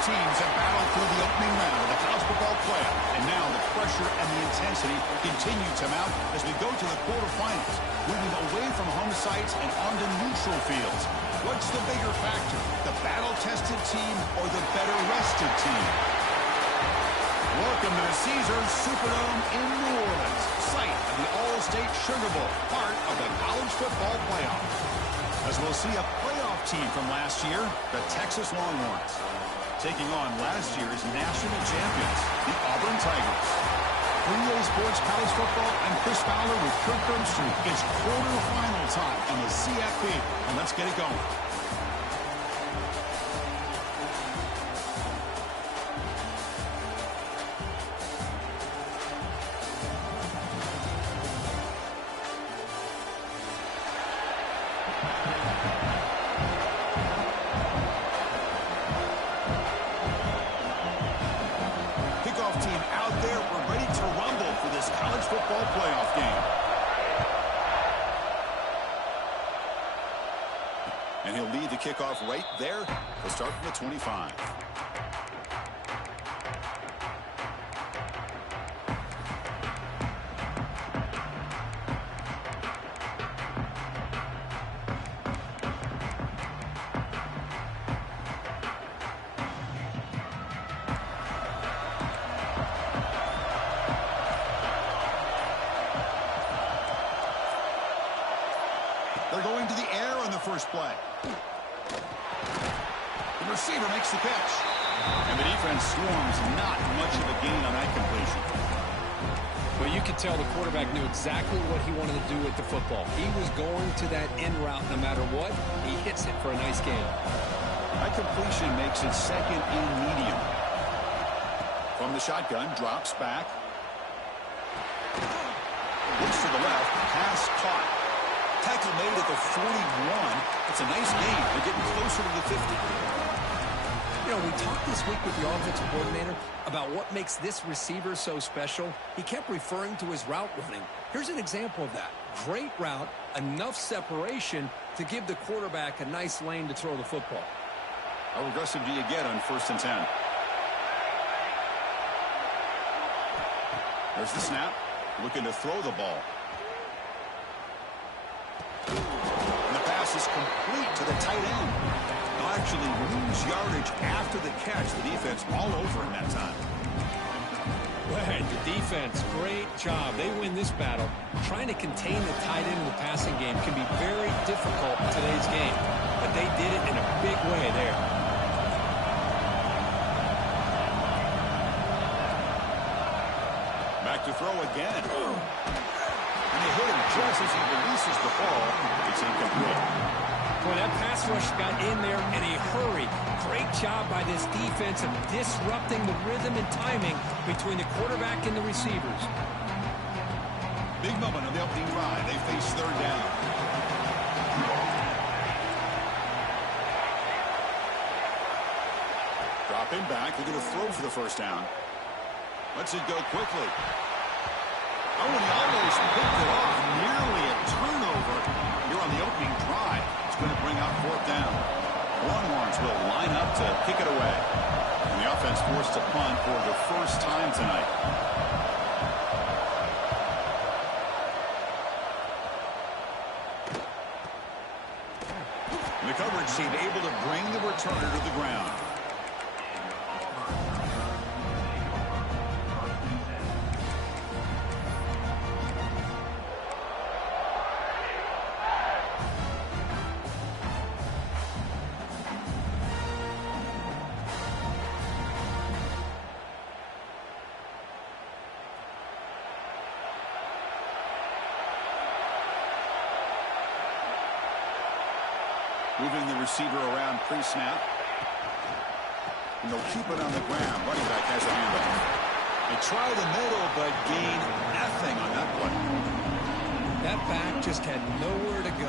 teams have battled through the opening round of the college football playoff, and now the pressure and the intensity continue to mount as we go to the quarterfinals, moving away from home sites and onto neutral fields. What's the bigger factor, the battle-tested team or the better-rested team? Welcome to the Caesars Superdome in New Orleans, site of the All-State Sugar Bowl, part of the college football playoff. As we'll see a playoff team from last year, the Texas Longhorns, taking on last year's national champions, the Auburn Tigers. For EA Sports College Football, I'm Chris Fowler with Kirk Herbstreit. It's quarterfinal time on the CFP, and let's get it going. And he'll lead the kickoff right there. He'll start from the 25. They're going to the air on the first play. The receiver makes the catch. And the defense swarms not much of a gain on that completion. Well, you could tell the quarterback knew exactly what he wanted to do with the football. He was going to that end route no matter what. He hits it for a nice gain. That completion makes it second and medium. From the shotgun, drops back. Looks to the left, pass caught. Tackle made at the 41. It's a nice gain. They're getting closer to the 50. You know, we talked this week with the offensive coordinator about what makes this receiver so special. He kept referring to his route running. Here's an example of that. Great route, enough separation to give the quarterback a nice lane to throw the football. How aggressive do you get on 1st and 10? There's the snap. Looking to throw the ball. And the pass is complete to the tight end. They'll actually lose yardage after the catch. The defense all over in that time. Right, the defense, great job. They win this battle. Trying to contain the tight end in the passing game can be very difficult in today's game. But they did it in a big way there. Back to throw again. And they hit him just as he releases the ball. It's incomplete. Boy, that pass rush got in there in a hurry. Great job by this defense of disrupting the rhythm and timing between the quarterback and the receivers. Big moment on the opening drive. They face 3rd down. Dropping back. They're going to throw for the 1st down. Lets it go quickly. Oh, and he almost picked it off. Nearly a turnover here on the opening drive. It's going to bring up 4th down. Longhorns will line up to kick it away. And the offense forced to punt for the first time tonight. And the coverage team able to bring the returner to the ground. Moving the receiver around pre-snap. And they'll keep it on the ground. Running back has a handoff. They try the middle, but gain nothing on that play. That back just had nowhere to go.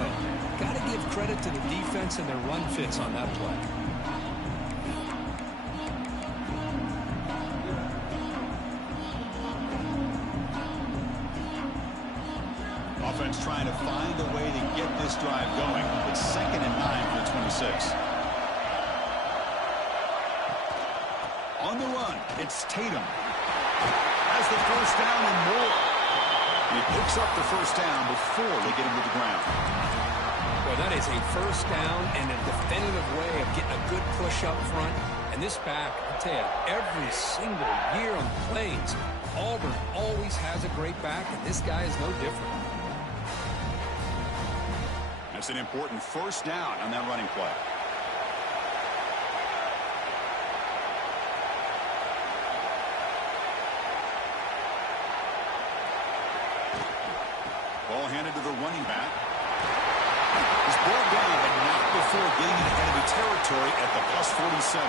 Got to give credit to the defense and their run fits on that play. Offense trying to find a way to get this drive going. It's 2nd and 9 for the 26. the run. It's Tatum. Has the first down and more. He picks up the first down before they get him to the ground. Well, that is a first down and a definitive way of getting a good push up front. And this back, I tell you, every single year on the Plains, Auburn always has a great back, and this guy is no different. That's an important first down on that running play. Ball handed to the running back. He's brought down, but not before getting into enemy territory at the +47.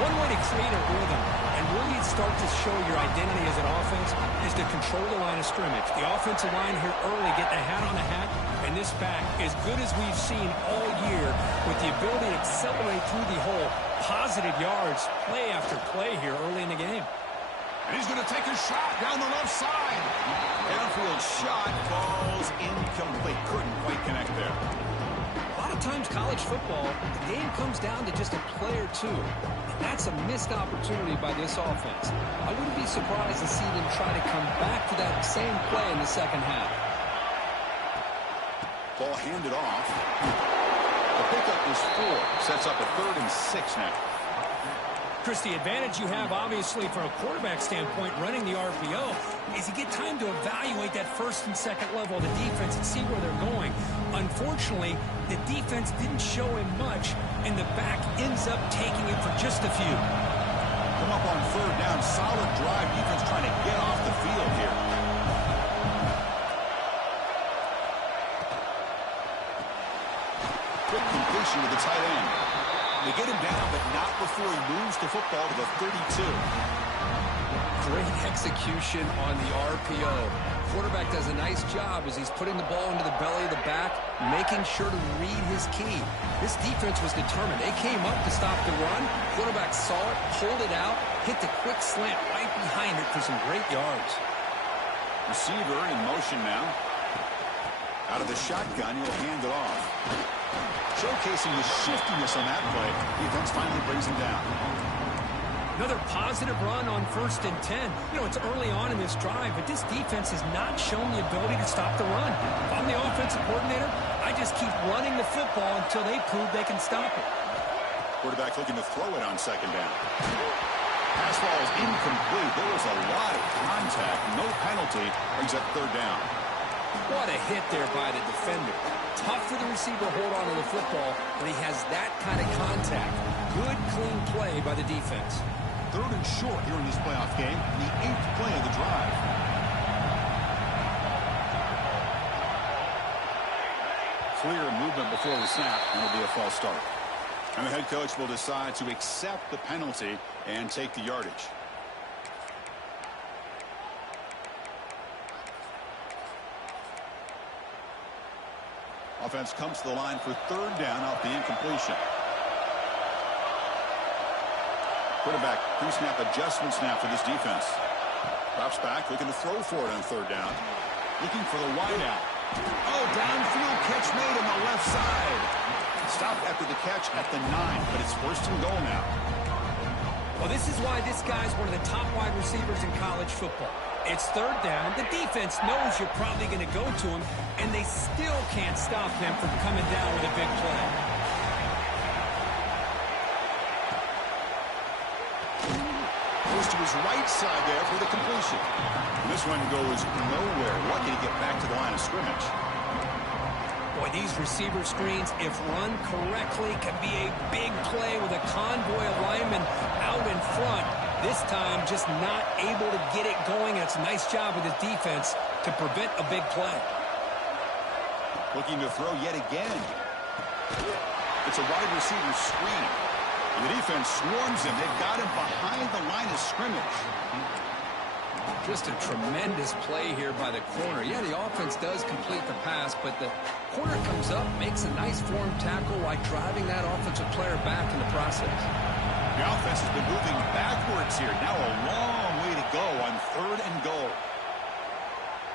One way to create a rhythm and really start to show your identity as an offense is to control the line of scrimmage. The offensive line here early getting a hat on a hat, and this back, as good as we've seen all year, with the ability to accelerate through the hole, positive yards, play after play here early in the game. And he's going to take a shot down the left side. Downfield shot falls incomplete. Couldn't quite connect there. A lot of times college football, the game comes down to just a play or two. And that's a missed opportunity by this offense. I wouldn't be surprised to see them try to come back to that same play in the second half. Ball handed off. The pickup is 4. Sets up a 3rd and 6 now. Chris, the advantage you have, obviously, from a quarterback standpoint, running the RPO, is you get time to evaluate that first and second level of the defense and see where they're going. Unfortunately, the defense didn't show him much, and the back ends up taking it for just a few. Come up on 3rd down. Solid drive. Defense trying to get off the field here. Quick completion to the tight end. They get him down, but not before he moves the football to the 32. Great execution on the RPO. Quarterback does a nice job as he's putting the ball into the belly of the back, making sure to read his key. This defense was determined. They came up to stop the run. Quarterback saw it, pulled it out, hit the quick slant right behind it for some great yards. Receiver in motion now. Out of the shotgun, he'll hand it off. Showcasing the shiftiness on that play. Defense finally brings him down. Another positive run on 1st and 10. You know, it's early on in this drive, but this defense has not shown the ability to stop the run. If I'm the offensive coordinator, I just keep running the football until they prove they can stop it. Quarterback looking to throw it on 2nd down. Pass ball is incomplete. There was a lot of contact. No penalty. Brings up 3rd down. What a hit there by the defender. Tough for the receiver to hold on to the football, but he has that kind of contact. Good, clean play by the defense. 3rd and short here in this playoff game. The 8th play of the drive. Clear movement before the snap, and it'll be a false start. And the head coach will decide to accept the penalty and take the yardage. Offense comes to the line for 3rd down off the incompletion. Quarterback pre-snap adjustment snap for this defense. Drops back, looking to throw for it on 3rd down. Looking for the wide out. Oh, downfield catch made on the left side. Stopped after the catch at the 9, but it's 1st and goal now. Well, this is why this guy's one of the top wide receivers in college football. It's 3rd down. The defense knows you're probably going to go to him, and they still can't stop him from coming down with a big play. Goes to his right side there for the completion. And this one goes nowhere. Lucky to get back to the line of scrimmage. Boy, these receiver screens, if run correctly, can be a big play with a convoy of linemen out in front. This time, just not able to get it going. And it's a nice job with his defense to prevent a big play. Looking to throw yet again. It's a wide receiver screen. And the defense swarms him. They've got him behind the line of scrimmage. Just a tremendous play here by the corner. Yeah, the offense does complete the pass, but the corner comes up, makes a nice form tackle while driving that offensive player back in the process. The offense has been moving backwards here. Now a long way to go on 3rd and goal.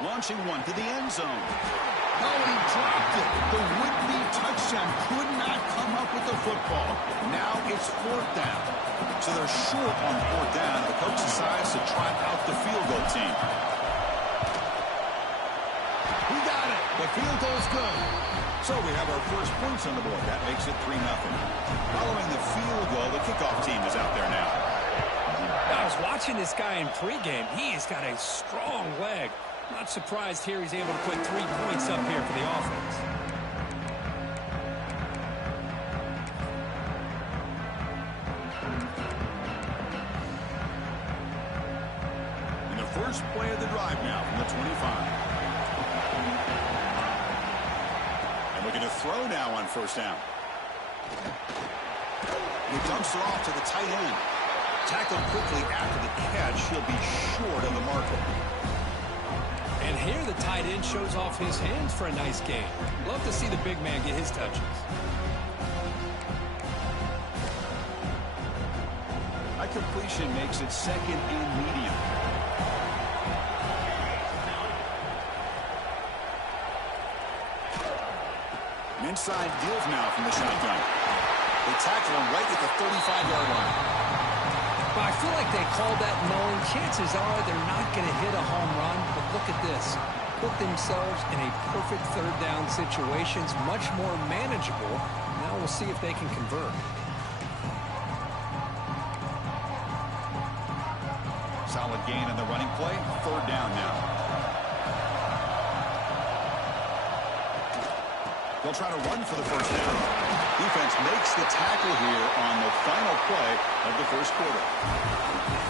Launching one to the end zone. Oh, and he dropped it. The would-be touchdown could not come up with the football. Now it's fourth down. So they're short on fourth down. The coach decides to try out the field goal team. He got it. The field goal's good. So we have our first points on the board. That makes it 3-0. Following the field goal, the kickoff team is out there now. I was watching this guy in pregame. He has got a strong leg. Not surprised here he's able to put 3 points up here for the offense. And the first play of the drive now from the 25. And looking to throw now on first down. He dumps it off to the tight end. Tackled quickly after the catch. He'll be short of the marker. And here the tight end shows off his hands for a nice game. Love to see the big man get his touches. That completion makes it second and medium. An inside deals now from the shotgun. They tackle him right at the 35-yard line. But I feel like they called that knowing chances are they're not going to hit a home run. But look at this. Put themselves in a perfect third down situations, much more manageable. Now we'll see if they can convert. Solid gain on the running play. Third down now. They'll try to run for the first down. Defense makes the tackle here on the final play of the first quarter.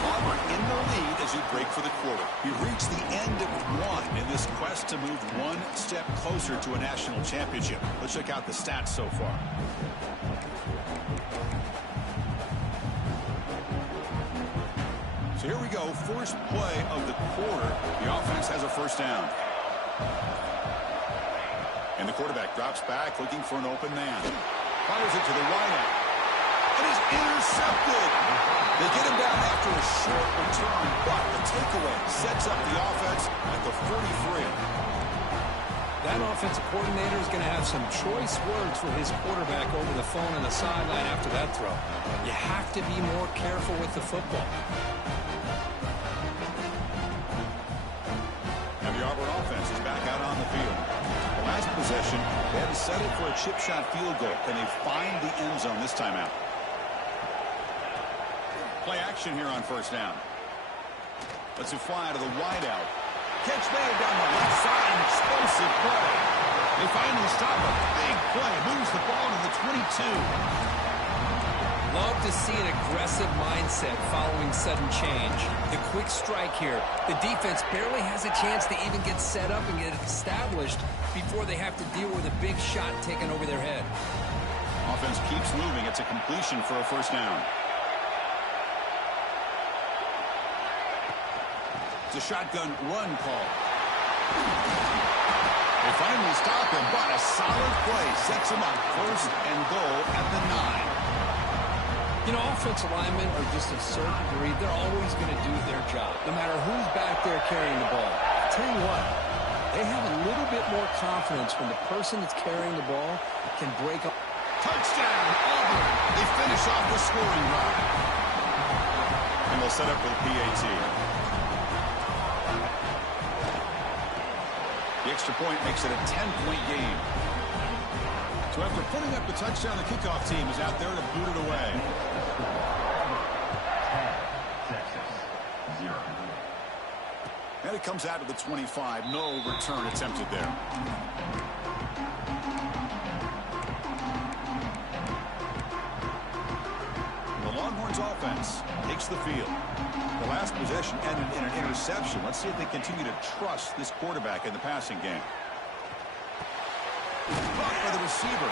Auburn in the lead as you break for the quarter. We've reached the end of one in this quest to move one step closer to a national championship. Let's check out the stats so far. So here we go. First play of the quarter. The offense has a first down. And the quarterback drops back looking for an open man. Fires it to the wideout. It is intercepted. They get him down after a short return, but the takeaway sets up the offense at the 43. That offensive coordinator is going to have some choice words for his quarterback over the phone on the sideline after that throw. You have to be more careful with the football. And the Auburn offense is back out on the field. Last possession, they had to settle for a chip shot field goal. Can they find the end zone this time out? Play action here on first down. Let's it fly to the wideout. Catch made down the left side. An explosive play. They finally stop a big play. Moves the ball to the 22. Love to see an aggressive mindset following sudden change. The quick strike here. The defense barely has a chance to even get set up and get established before they have to deal with a big shot taken over their head. Offense keeps moving. It's a completion for a first down. It's a shotgun run call. They finally stop him, but a solid play sets him up first and goal at the 9. You know, offensive linemen are just a certain breed. They're always going to do their job, no matter who's back there carrying the ball. I'll tell you what, they have a little bit more confidence when the person that's carrying the ball can break up. Touchdown, Auburn. They finish off the scoring drive. And they'll set up for the PAT. The extra point makes it a 10-point game. So after putting up the touchdown, the kickoff team is out there to boot it away. And it comes out to the 25. No return attempted there. The Longhorns offense takes the field. The last possession ended in an interception. Let's see if they continue to trust this quarterback in the passing game. Blocked by the receiver.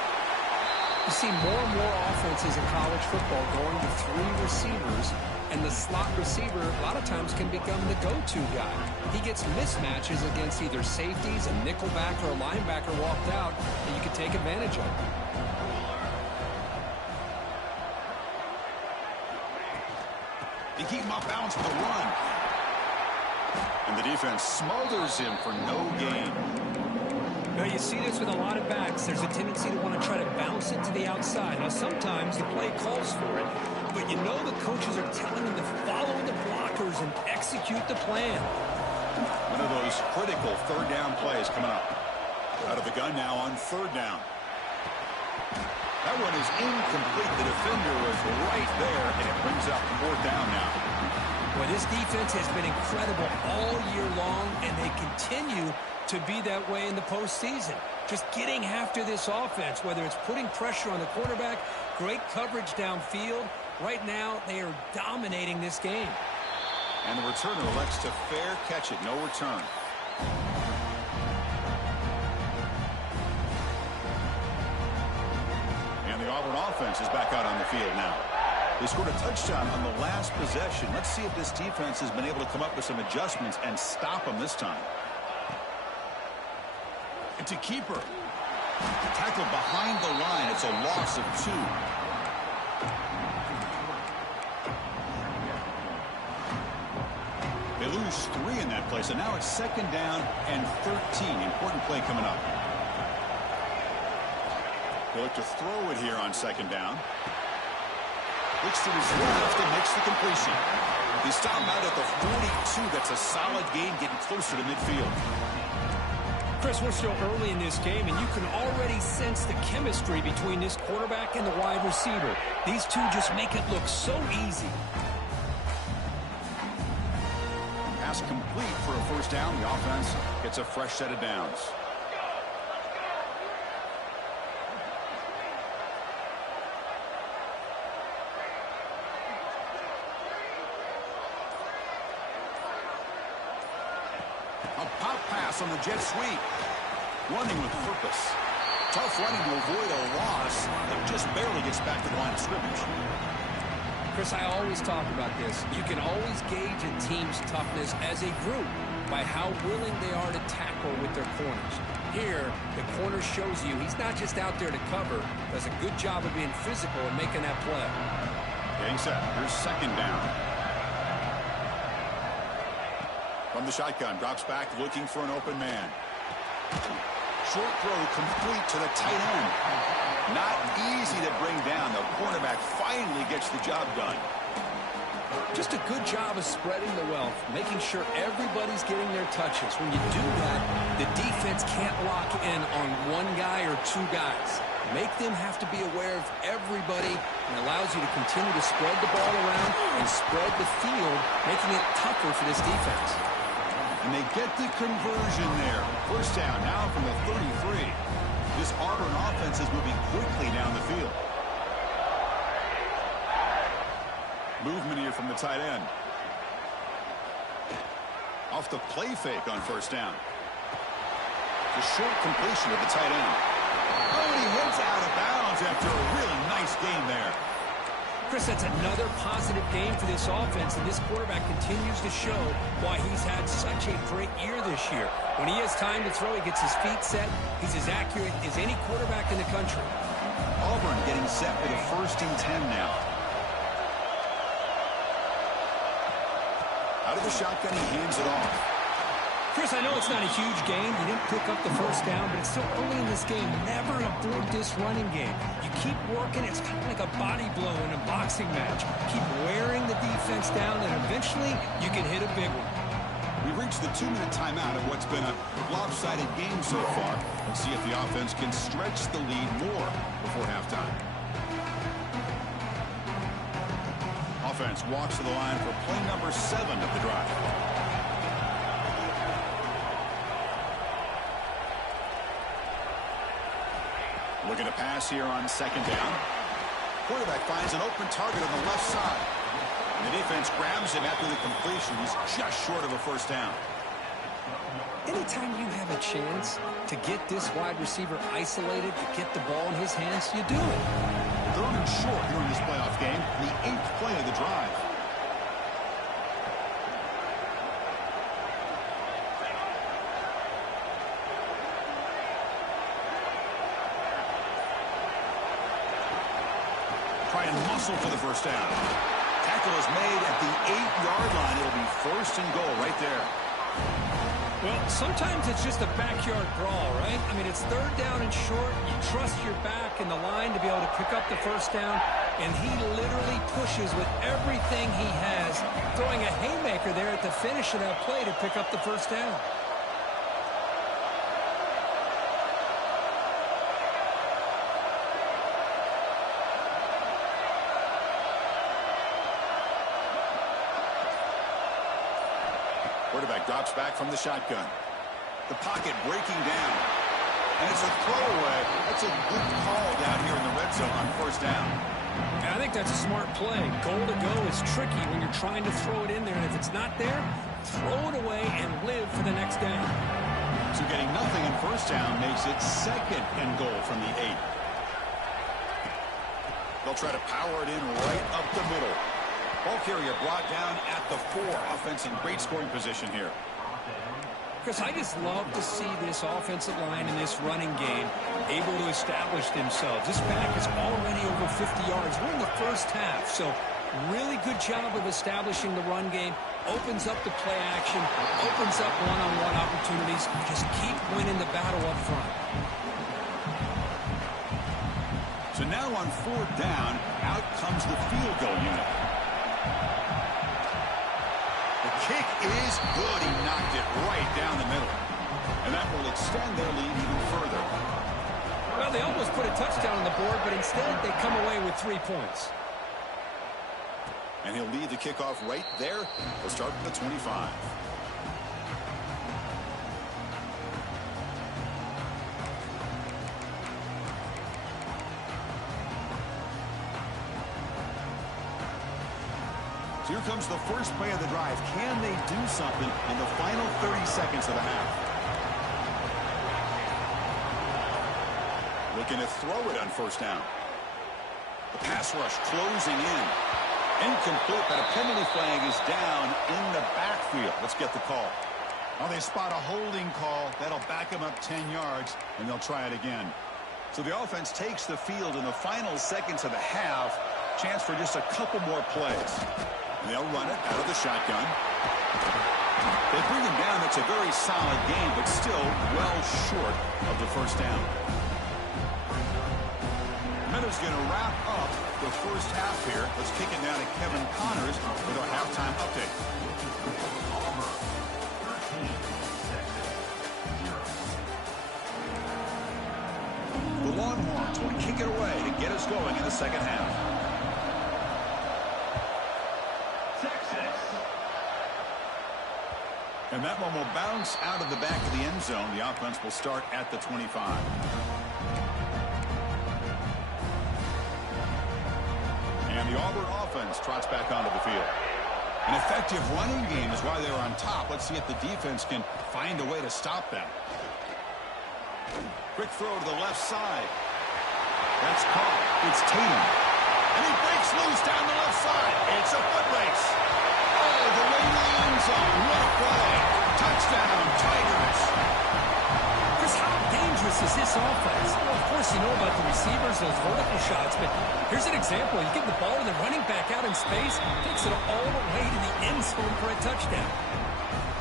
You see more and more offenses in college football going to 3 receivers, and the slot receiver a lot of times can become the go-to guy. He gets mismatches against either safeties, a nickelback, or a linebacker walked out, and you can take advantage of it. They keep him off balance for the run. And the defense smothers him for no gain. Now, you see this with a lot of backs. There's a tendency to want to try to bounce it to the outside. Now, sometimes the play calls for it, but you know the coaches are telling them to follow the blockers and execute the plan. One of those critical third down plays coming up. Out of the gun now on third down. That one is incomplete. The defender was right there, and it brings up fourth down now. Well, this defense has been incredible all year long, and they continue to be that way in the postseason. Just getting after this offense, whether it's putting pressure on the quarterback, great coverage downfield. Right now, they are dominating this game. And the returner elects to fair catch it. No return. And the Auburn offense is back out on the field now. They scored a touchdown on the last possession. Let's see if this defense has been able to come up with some adjustments and stop them this time. It's a keeper. Tackled behind the line. It's a loss of 2. They lose 3 in that play, so now it's second down and 13. Important play coming up. They look to throw it here on second down. Looks to his left and makes the completion. He stopped out at the 42. That's a solid gain, getting closer to midfield. Chris, we're still early in this game, and you can already sense the chemistry between this quarterback and the wide receiver. These two just make it look so easy. Pass complete for a first down. The offense gets a fresh set of downs. A pop pass on the jet sweep. Running with purpose. Tough running to avoid a loss, but just barely gets back to the line of scrimmage. Chris, I always talk about this. You can always gauge a team's toughness as a group by how willing they are to tackle with their corners. Here, the corner shows you he's not just out there to cover, does a good job of being physical and making that play. Getting set. Here's second down. From the shotgun, drops back, looking for an open man. Short throw complete to the tight end. Not easy to bring down. The cornerback finally gets the job done. Just a good job of spreading the wealth, making sure everybody's getting their touches. When you do that, the defense can't lock in on one guy or 2 guys. Make them have to be aware of everybody, and allows you to continue to spread the ball around and spread the field, making it tougher for this defense. And they get the conversion there. First down now from the 33. This Auburn offense is moving quickly down the field. Movement here from the tight end. Off the play fake on first down. The short completion of the tight end. Oh, and he heads out of bounds after a really nice game there. Chris, that's another positive game for this offense, and this quarterback continues to show why he's had such a great year this year. When he has time to throw, he gets his feet set. He's as accurate as any quarterback in the country. Auburn getting set with a 1st and 10 now. Out of the shotgun, he hands it off. Chris, I know it's not a huge game. You didn't pick up the first down, but it's still early in this game. Never abort this running game. You keep working. It's kind of like a body blow in a boxing match. Keep wearing the defense down, and eventually you can hit a big one. We've reached the 2-minute timeout of what's been a lopsided game so far. Let's see if the offense can stretch the lead more before halftime. Offense walks to the line for play number 7 of the drive. Looking to pass here on second down. Quarterback finds an open target on the left side. And the defense grabs him after the completion. He's just short of a first down. Anytime you have a chance to get this wide receiver isolated, to get the ball in his hands, you do it. 3rd and short here in this playoff game. The 8th play of the drive. Try and muscle for the first down. Tackle is made at the 8-yard line. It'll be 1st and goal right there. Well, sometimes it's just a backyard brawl, right? I mean, it's third down and short. You trust your back in the line to be able to pick up the first down, and he literally pushes with everything he has, throwing a haymaker there at the finish of that play to pick up the first down. Quarterback drops back from the shotgun. The pocket breaking down. And it's a throwaway. That's a good call down here in the red zone on first down. I think that's a smart play. Goal to go is tricky when you're trying to throw it in there. And if it's not there, throw it away and live for the next down. So getting nothing in first down makes it second and goal from the 8. They'll try to power it in right up the middle. Ball carrier brought down at the 4. Offense in great scoring position here. Chris, I just love to see this offensive line in this running game able to establish themselves. This back is already over 50 yards. We're in the first half, so really good job of establishing the run game. Opens up the play action, opens up one-on-one opportunities. Just keep winning the battle up front. So now on fourth down, out comes the field goal unit. The kick is good. He knocked it right down the middle. And that will extend their lead even further. Well, they almost put a touchdown on the board, but instead they come away with 3 points. And he'll lead the kickoff right there. We'll start from the 25. So here comes the first play of the drive. Can they do something in the final 30 seconds of the half? Looking to throw it on first down. The pass rush closing in. Incomplete, but a penalty flag is down in the backfield. Let's get the call. Well, they spot a holding call. That'll back them up 10 yards, and they'll try it again. So the offense takes the field in the final seconds of the half. Chance for just a couple more plays. And they'll run it out of the shotgun. They bring him down. It's a very solid game, but still well short of the first down. Meadows going to wrap up the first half here. Let's kick it down to Kevin Connors with our halftime update. The Longhorns will kick it away to get us going in the second half. And that one will bounce out of the back of the end zone. The offense will start at the 25. And the Auburn offense trots back onto the field. An effective running game is why they're on top. Let's see if the defense can find a way to stop them. Quick throw to the left side. That's caught. It's Tatum. And he breaks loose down the left side. It's a foot race. Oh, the way to the end zone. What a play. Touchdown, Tigers. Chris, how dangerous is this offense? Well, of course, you know about the receivers, those vertical shots, but here's an example. You get the ball to the running back out in space, takes it all the way to the end zone for a touchdown.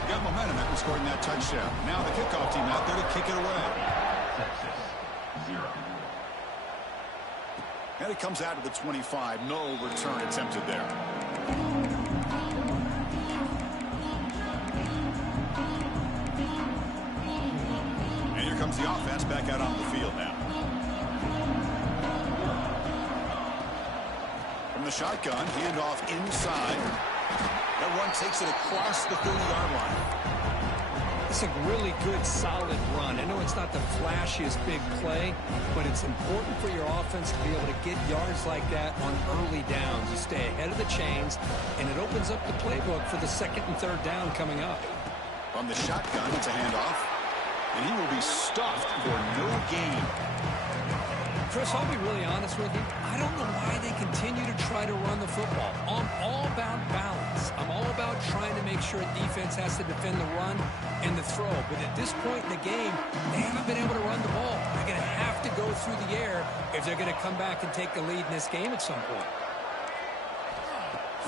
Got momentum after scoring that touchdown. Now the kickoff team out there to kick it away. And it comes out of the 25. No return attempted there. And here comes the offense back out on the field now. From the shotgun, handoff inside. That one takes it across the 30-yard line. It's a really good, solid run. I know it's not the flashiest big play, but it's important for your offense to be able to get yards like that on early downs. You stay ahead of the chains, and it opens up the playbook for the second and third down coming up. From the shotgun, it's a handoff, and he will be stuffed for no gain. Chris, I'll be really honest with you. I don't know why they continue to try to run the football. I'm all about balance. I'm all about trying to make sure defense has to defend the run and the throw. But at this point in the game, they haven't been able to run the ball. They're going to have to go through the air if they're going to come back and take the lead in this game at some point.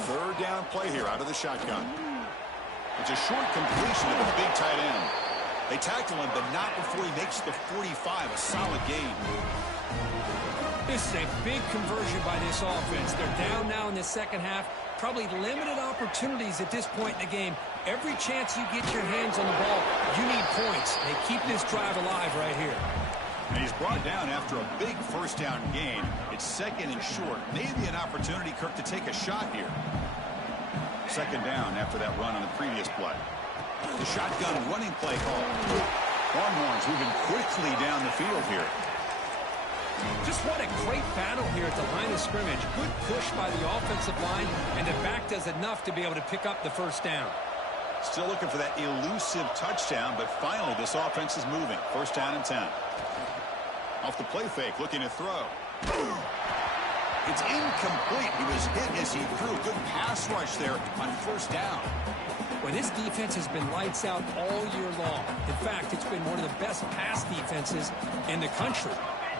Third down play here out of the shotgun. It's a short completion of the big tight end. They tackle him, but not before he makes the 45, a solid gain. This is a big conversion by this offense. They're down now in the second half. Probably limited opportunities at this point in the game. Every chance you get your hands on the ball, you need points. They keep this drive alive right here. And he's brought down after a big first down gain. It's second and short. Maybe an opportunity, Kirk, to take a shot here. Second down after that run on the previous play. The shotgun running play call. Longhorns moving quickly down the field here. Just what a great battle here at the line of scrimmage. Good push by the offensive line, and the back does enough to be able to pick up the first down. Still looking for that elusive touchdown, but finally this offense is moving. First down and 10. Off the play fake, looking to throw. It's incomplete. He was hit as he threw. Good pass rush there on first down. Well, this defense has been lights out all year long. In fact, it's been one of the best pass defenses in the country.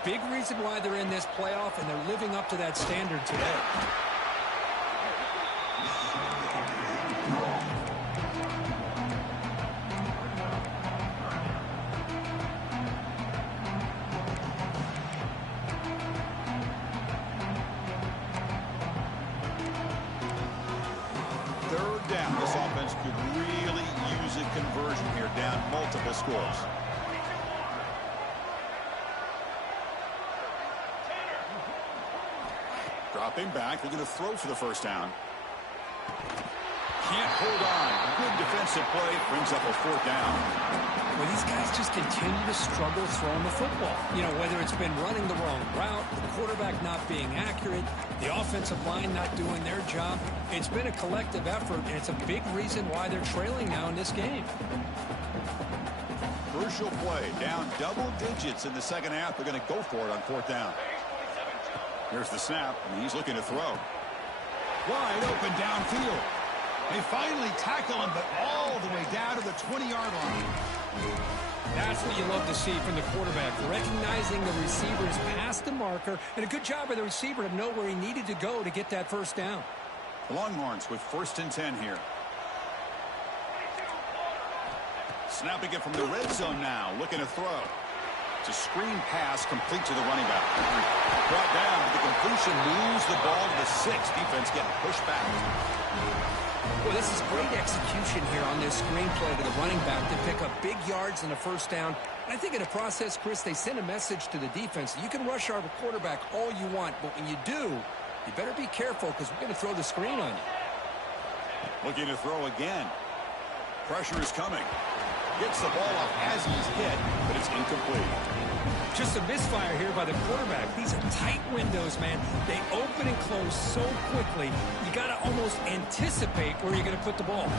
Big reason why they're in this playoff, and they're living up to that standard today. Third down. This offense could really use a conversion here, down multiple scores. Dropping back, looking to throw for the first down. Can't hold on. Good defensive play, brings up a fourth down. Well, these guys just continue to struggle throwing the football. You know, whether it's been running the wrong route, the quarterback not being accurate, the offensive line not doing their job. It's been a collective effort, and it's a big reason why they're trailing now in this game. Crucial play, down double digits in the second half. They're going to go for it on fourth down. Here's the snap, and he's looking to throw. Wide open downfield. They finally tackle him, but all the way down to the 20-yard line. That's what you love to see from the quarterback, recognizing the receiver's past the marker, and a good job by the receiver to know where he needed to go to get that first down. The Longhorns with first and 10 here. Snapping it from the red zone now, looking to throw. It's a screen pass complete to the running back. Brought down, the completion moves the ball to the 6. Defense getting pushed back. Well, this is great execution here on this screen play to the running back to pick up big yards and a first down. And I think in the process, Chris, they send a message to the defense. You can rush our quarterback all you want, but when you do, you better be careful because we're going to throw the screen on you. Looking to throw again. Pressure is coming. Gets the ball off as he's hit, but it's incomplete. Just a misfire here by the quarterback. These are tight windows, man. They open and close so quickly, you got to almost anticipate where you're going to put the ball.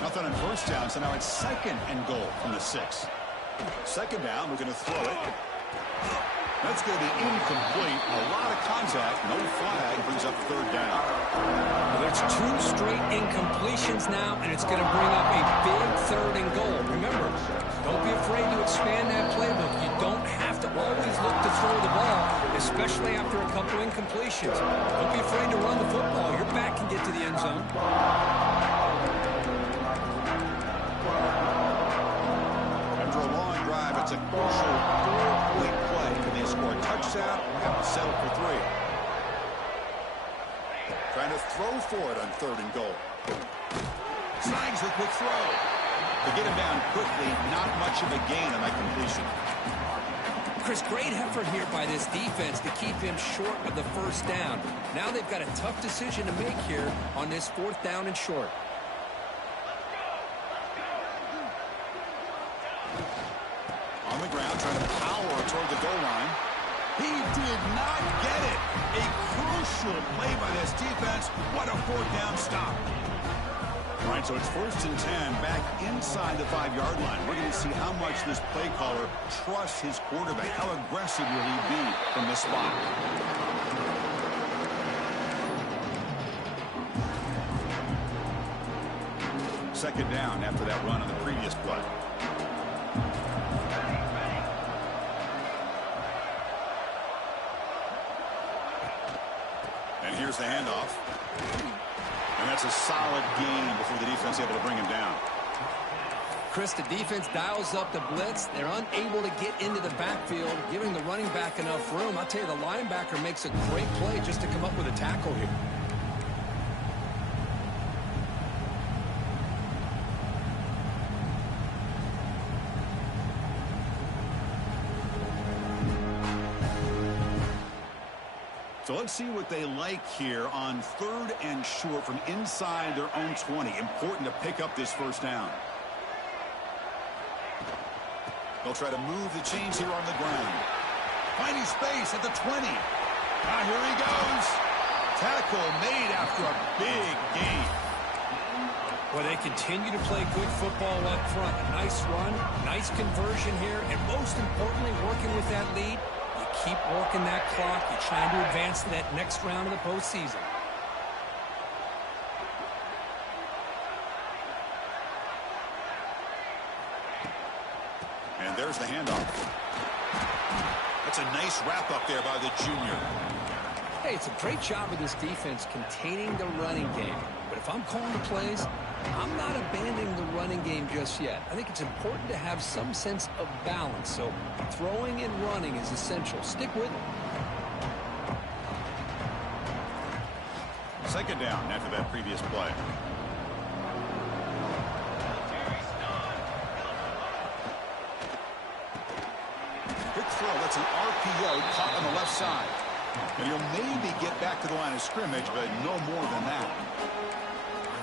Nothing on first down, so now it's second and goal from the 6. Second down, we're going to throw it. That's going to be incomplete. A lot of contact, no flag, brings up third down. Well, there's 2 straight incompletions now, and it's going to bring up a big third and goal. Remember, don't be afraid to expand that playbook. You don't have to always look to throw the ball, especially after a couple incompletions. Don't be afraid to run the football. Your back can get to the end zone. After a long drive, it's a crucial 4-point play. Can they score a touchdown or have to settle for 3? Trying to throw for it on third and goal. Snags the quick throw. To get him down quickly, not much of a gain on that completion. Chris, great effort here by this defense to keep him short of the first down. Now they've got a tough decision to make here on this fourth down and short. On the ground, trying to power toward the goal line. He did not get it. A crucial play by this defense. What a fourth down stop. All right, so it's first and 10 back inside the 5-yard line. We're going to see how much this play caller trusts his quarterback. How aggressive will he be from this spot? Second down after that run on the previous play. And here's the handoff. And that's a solid gain before the defense able to bring him down. Chris, the defense dials up the blitz. They're unable to get into the backfield, giving the running back enough room. I'll tell you, the linebacker makes a great play just to come up with a tackle here. So let's see what they like here on 3rd and short from inside their own 20. Important to pick up this first down. They'll try to move the chains here on the ground. Finding space at the 20. Here he goes. Tackle made after a big gain. Well, they continue to play good football up front. A nice run, nice conversion here, and most importantly, working with that lead. You keep working that clock. You're trying to advance to that next round of the postseason. And there's the handoff. That's a nice wrap up there by the junior. Hey, it's a great job of this defense containing the running game. But if I'm calling the plays, I'm not abandoning the running game just yet. I think it's important to have some sense of balance. So throwing and running is essential. Stick with it. 2nd down after that previous play. Quick throw. That's an RPO caught on the left side. And he'll maybe get back to the line of scrimmage, but no more than that.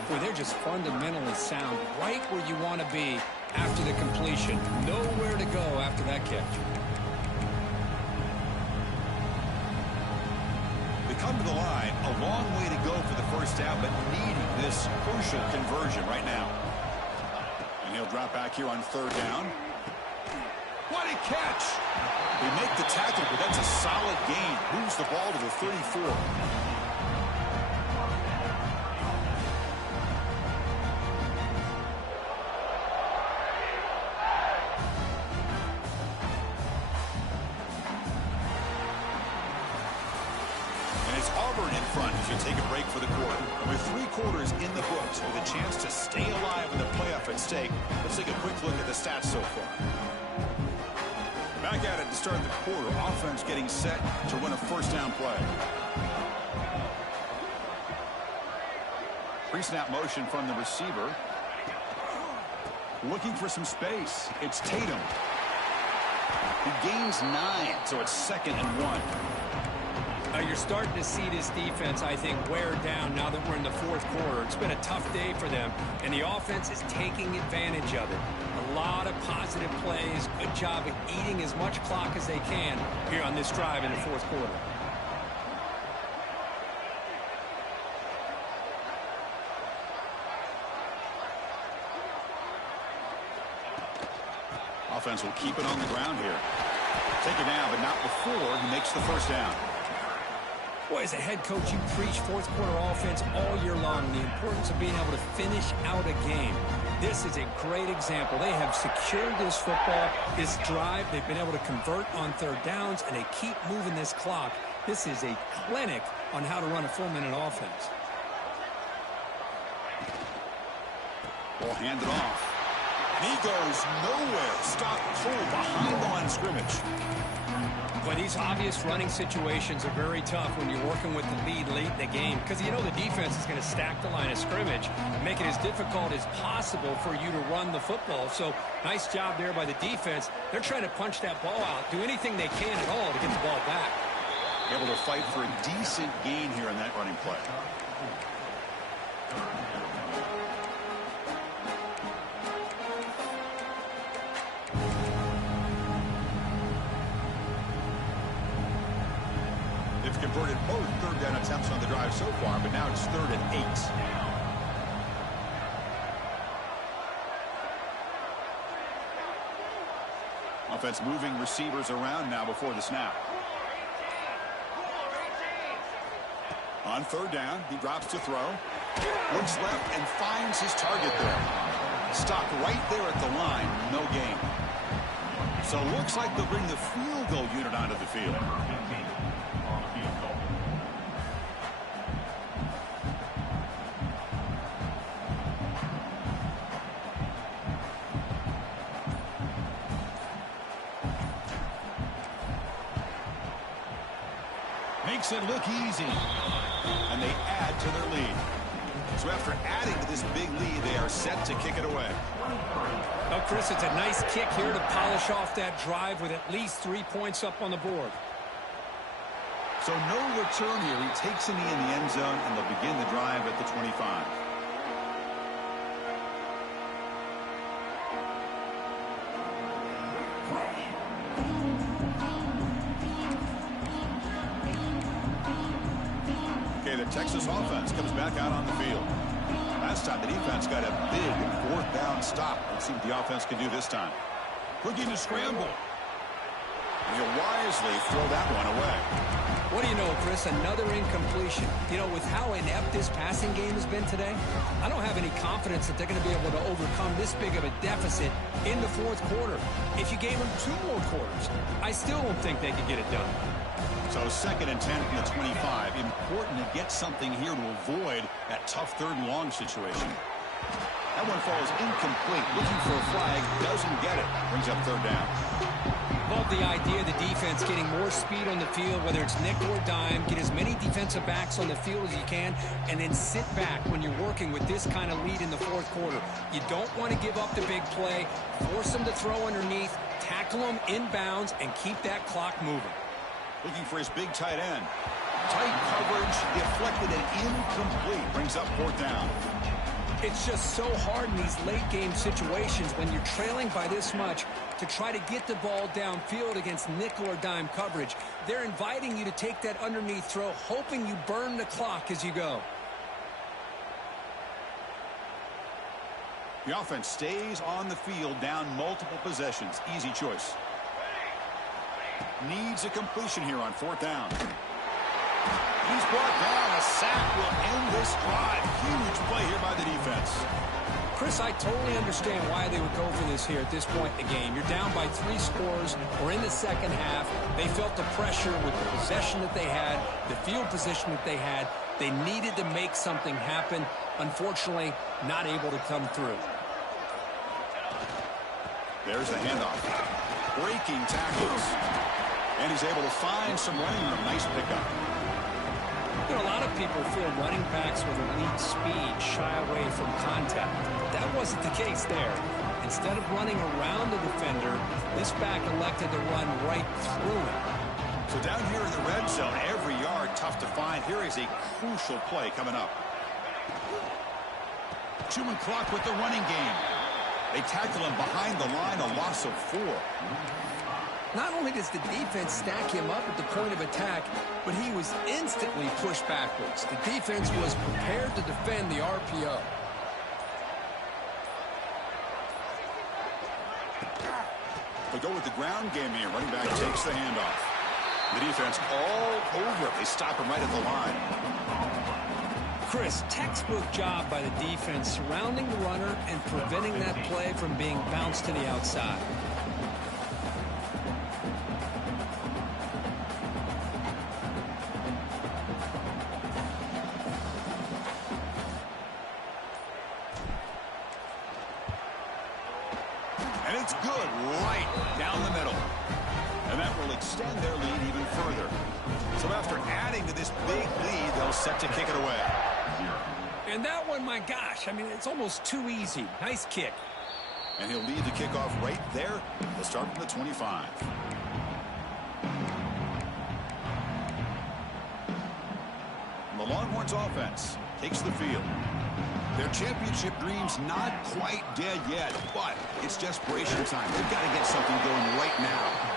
Boy, they're just fundamentally sound, right where you want to be after the completion. Nowhere to go after that catch. They come to the line, a long way to go for the first down, but needing this crucial conversion right now. And he'll drop back here on 3rd down. What a catch! They make the tackle, but that's a solid gain. Moves the ball to the 34. And it's Auburn in front as you take a break for the quarter. And with 3 quarters in the books with a chance to stay alive in the playoff at stake, let's take a quick look at the stats so far. Back at it to start the quarter. Offense getting set to run a first down play. Pre-snap motion from the receiver. Looking for some space. It's Tatum. He gains 9, so it's 2nd and 1. You're starting to see this defense, I think, wear down now that we're in the 4th quarter. It's been a tough day for them, and the offense is taking advantage of it. A lot of positive plays. Good job of eating as much clock as they can here on this drive in the 4th quarter. Offense will keep it on the ground here. Take it down, but not before he makes the first down. Boy, as a head coach, you preach 4th quarter offense all year long, the importance of being able to finish out a game. This is a great example. They have secured this football, this drive. They've been able to convert on 3rd downs, and they keep moving this clock. This is a clinic on how to run a full-minute offense. Ball handed off. And he goes nowhere. Stop cold behind the line of scrimmage. But these obvious running situations are very tough when you're working with the lead late in the game, because you know the defense is going to stack the line of scrimmage, make it as difficult as possible for you to run the football. So nice job there by the defense. They're trying to punch that ball out, do anything they can at all to get the ball back. Able to fight for a decent gain here in that running play. They've converted both 3rd down attempts on the drive so far, but now it's 3rd and 8. Offense moving receivers around now before the snap. On 3rd down, he drops to throw. Looks left and finds his target there. Stopped right there at the line. No gain. So it looks like they'll bring the field goal unit onto the field. Makes it look easy. And they add to their lead. So after adding to this big lead, they are set to kick it away. Well, Chris, it's a nice kick here to polish off that drive with at least 3 points up on the board. So no return here. He takes a knee in the end zone, and they'll begin the drive at the 25. Okay, the Texas offense comes back out on the field. Last time the defense got a big fourth down stop. Let's see what the offense can do this time. Looking to scramble. And he'll wisely throw that one away. What do you know, Chris? Another incompletion. You know, with how inept this passing game has been today, I don't have any confidence that they're going to be able to overcome this big of a deficit in the fourth quarter. If you gave them 2 more quarters, I still don't think they could get it done. So 2nd and 10 from the 25. Important to get something here to avoid that tough 3rd and long situation. That one falls incomplete. Looking for a flag. Doesn't get it. Brings up 3rd down. Love the idea of the defense getting more speed on the field, whether it's nickel or dime. Get as many defensive backs on the field as you can, and then sit back when you're working with this kind of lead in the fourth quarter. You don't want to give up the big play. Force them to throw underneath. Tackle them inbounds, and keep that clock moving. Looking for his big tight end. Tight coverage, deflected and incomplete. Brings up 4th down. It's just so hard in these late-game situations when you're trailing by this much to try to get the ball downfield against nickel or dime coverage. They're inviting you to take that underneath throw, hoping you burn the clock as you go. The offense stays on the field, down multiple possessions. Easy choice. Needs a completion here on 4th down. He's brought down. A sack will end this drive. Huge play here by the defense. Chris, I totally understand why they would go for this here at this point in the game. You're down by 3 scores or in the second half. They felt the pressure with the possession that they had, the field position that they had. They needed to make something happen. Unfortunately, not able to come through. There's the handoff. Breaking tackles. And he's able to find some running room. Nice pickup. You know, a lot of people feel running backs with elite speed shy away from contact. That wasn't the case there. Instead of running around the defender, this back elected to run right through him. So down here in the red zone, every yard tough to find. Here is a crucial play coming up. 2-minute clock with the running game. They tackle him behind the line, a loss of 4. Not only does the defense stack him up at the point of attack, but he was instantly pushed backwards. The defense was prepared to defend the RPO. They go with the ground game here. Running back takes the handoff. The defense all over it. They stop him right at the line. Chris, textbook job by the defense surrounding the runner and preventing that play from being bounced to the outside. And it's good right down the middle. And that will extend their lead even further. So after adding to this big lead, they'll set to kick it away. And that one, my gosh, I mean, it's almost too easy. Nice kick. And he'll lead the kickoff right there. They'll start from the 25. And the Longhorns offense takes the field. Their championship dream's not quite dead yet, but it's desperation time. They've got to get something going right now.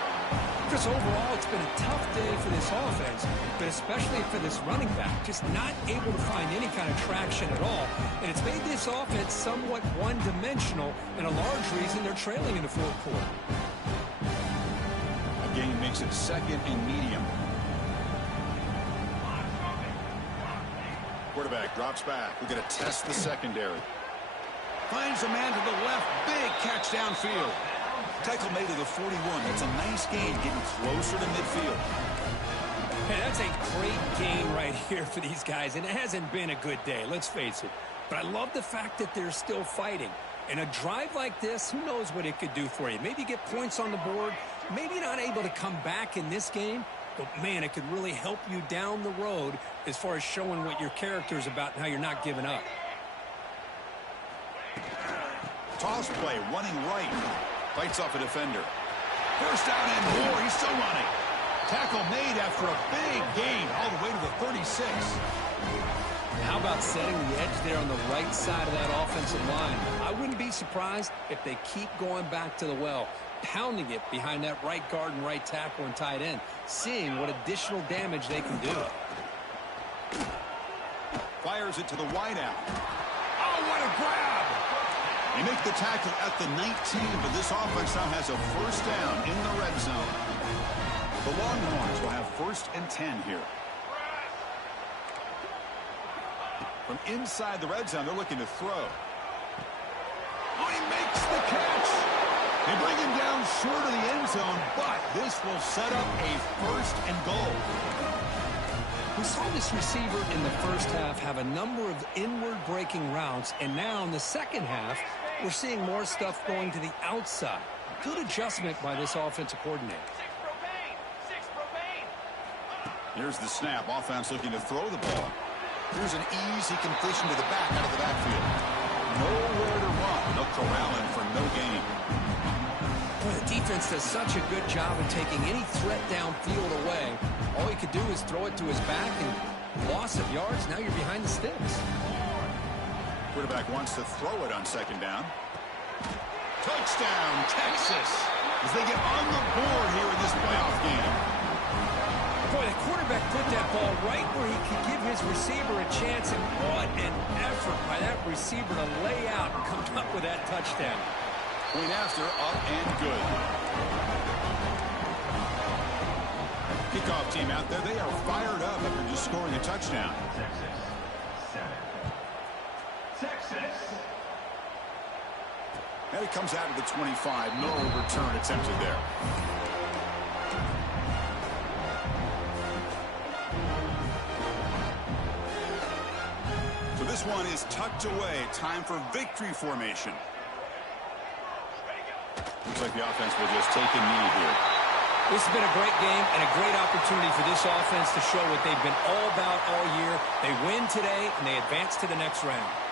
Chris, overall, it's been a tough day for this offense, but especially for this running back, just not able to find any kind of traction at all. And it's made this offense somewhat one-dimensional, and a large reason they're trailing in the fourth quarter. A gain makes it 2nd and medium. Quarterback drops back. We're going to test the secondary. Finds a man to the left. Big catch downfield. Tackle made to the 41. That's a nice gain, getting closer to midfield. Hey, that's a great gain right here for these guys, and it hasn't been a good day, let's face it. But I love the fact that they're still fighting. In a drive like this, who knows what it could do for you? Maybe get points on the board, maybe not able to come back in this game, but, man, it could really help you down the road as far as showing what your character is about and how you're not giving up. Toss play, running right. Fights off a defender. First down and more. He's still running. Tackle made after a big gain all the way to the 36. How about setting the edge there on the right side of that offensive line? I wouldn't be surprised if they keep going back to the well, pounding it behind that right guard and right tackle and tight end, seeing what additional damage they can do. Fires it to the wideout. Oh, what a grab! They make the tackle at the 19, but this offense now has a first down in the red zone. The Longhorns will have 1st and 10 here. From inside the red zone, they're looking to throw. Oh, he makes the catch. They bring him down short of the end zone, but this will set up a 1st and goal. We saw this receiver in the first half have a number of inward breaking routes, and now in the second half, we're seeing more stuff going to the outside. Good adjustment by this offensive coordinator. Here's the snap. Offense looking to throw the ball. Here's an easy completion to the back out of the backfield. Nowhere to run. They'll corral him for no gain. Boy, the defense does such a good job of taking any threat downfield away. All he could do is throw it to his back, and loss of yards, now you're behind the sticks. Quarterback wants to throw it on 2nd down. Touchdown, Texas, as they get on the board here in this playoff game. Boy, the quarterback put that ball right where he could give his receiver a chance, and what an effort by that receiver to lay out and come up with that touchdown. Point after, up and good. Kickoff team out there, they are fired up after just scoring a touchdown. Texas. And it comes out of the 25. No return attempted there. So this one is tucked away. Time for victory formation. Looks like the offense will just take a knee here. This has been a great game and a great opportunity for this offense to show what they've been all about all year. They win today, and they advance to the next round.